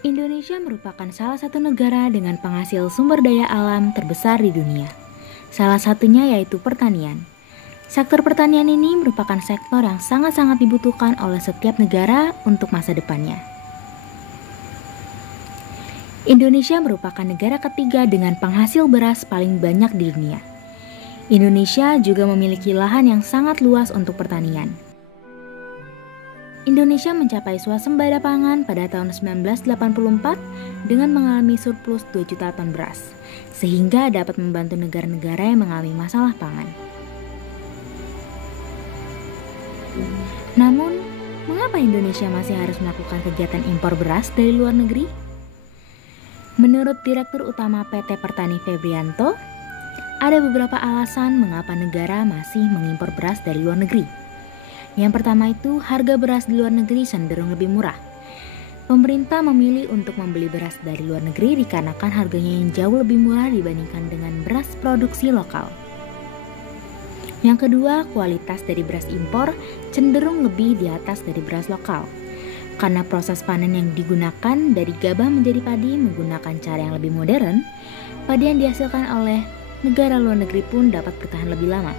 Indonesia merupakan salah satu negara dengan penghasil sumber daya alam terbesar di dunia. Salah satunya yaitu pertanian. Sektor pertanian ini merupakan sektor yang sangat-sangat dibutuhkan oleh setiap negara untuk masa depannya. Indonesia merupakan negara ketiga dengan penghasil beras paling banyak di dunia. Indonesia juga memiliki lahan yang sangat luas untuk pertanian. Indonesia mencapai swasembada pangan pada tahun 1984 dengan mengalami surplus 2 juta ton beras, sehingga dapat membantu negara-negara yang mengalami masalah pangan. Namun, mengapa Indonesia masih harus melakukan kegiatan impor beras dari luar negeri? Menurut Direktur Utama PT Pertani Febrianto, ada beberapa alasan mengapa negara masih mengimpor beras dari luar negeri. Yang pertama itu, harga beras di luar negeri cenderung lebih murah. Pemerintah memilih untuk membeli beras dari luar negeri dikarenakan harganya yang jauh lebih murah dibandingkan dengan beras produksi lokal. Yang kedua, kualitas dari beras impor cenderung lebih di atas dari beras lokal. Karena proses panen yang digunakan dari gabah menjadi padi menggunakan cara yang lebih modern, padi yang dihasilkan oleh negara luar negeri pun dapat bertahan lebih lama.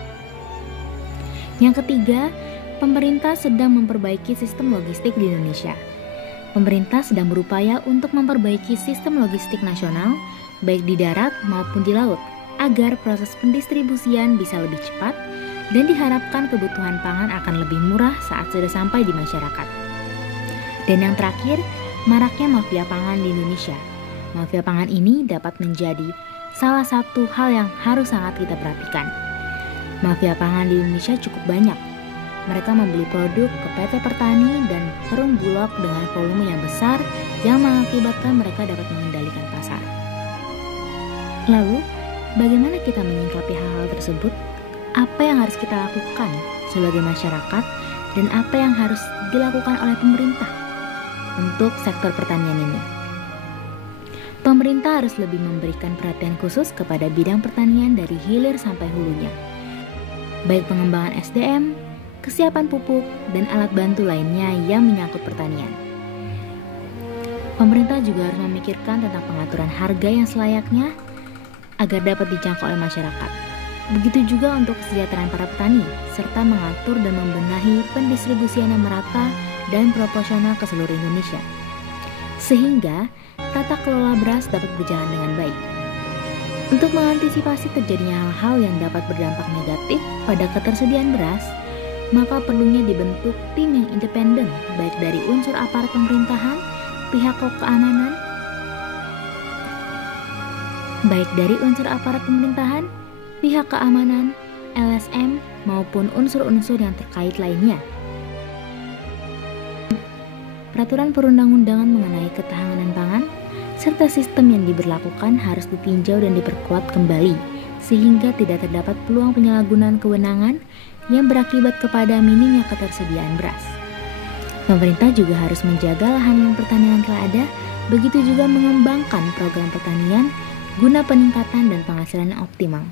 Yang ketiga, pemerintah sedang memperbaiki sistem logistik di Indonesia. Pemerintah sedang berupaya untuk memperbaiki sistem logistik nasional, baik di darat maupun di laut, agar proses pendistribusian bisa lebih cepat dan diharapkan kebutuhan pangan akan lebih murah saat sudah sampai di masyarakat. Dan yang terakhir, maraknya mafia pangan di Indonesia. Mafia pangan ini dapat menjadi salah satu hal yang harus sangat kita perhatikan. Mafia pangan di Indonesia cukup banyak. Mereka membeli produk ke PT Pertani dan perum bulog dengan volume yang besar yang mengakibatkan mereka dapat mengendalikan pasar. Lalu, bagaimana kita menyikapi hal-hal tersebut? Apa yang harus kita lakukan sebagai masyarakat dan apa yang harus dilakukan oleh pemerintah untuk sektor pertanian ini? Pemerintah harus lebih memberikan perhatian khusus kepada bidang pertanian dari hilir sampai hulunya, baik pengembangan SDM, kesiapan pupuk, dan alat bantu lainnya yang menyangkut pertanian. Pemerintah juga harus memikirkan tentang pengaturan harga yang selayaknya agar dapat dijangkau oleh masyarakat. Begitu juga untuk kesejahteraan para petani, serta mengatur dan membenahi pendistribusian yang merata dan proporsional ke seluruh Indonesia, sehingga tata kelola beras dapat berjalan dengan baik. Untuk mengantisipasi terjadinya hal-hal yang dapat berdampak negatif pada ketersediaan beras, maka perlunya dibentuk tim yang independen, baik dari unsur aparat pemerintahan, pihak keamanan, LSM, maupun unsur-unsur yang terkait lainnya. Peraturan perundang-undangan mengenai ketahanan pangan, serta sistem yang diberlakukan harus ditinjau dan diperkuat kembali, sehingga tidak terdapat peluang penyalahgunaan kewenangan yang berakibat kepada minimnya ketersediaan beras. Pemerintah juga harus menjaga lahan pertanian telah ada, begitu juga mengembangkan program pertanian guna peningkatan dan penghasilan yang optimal.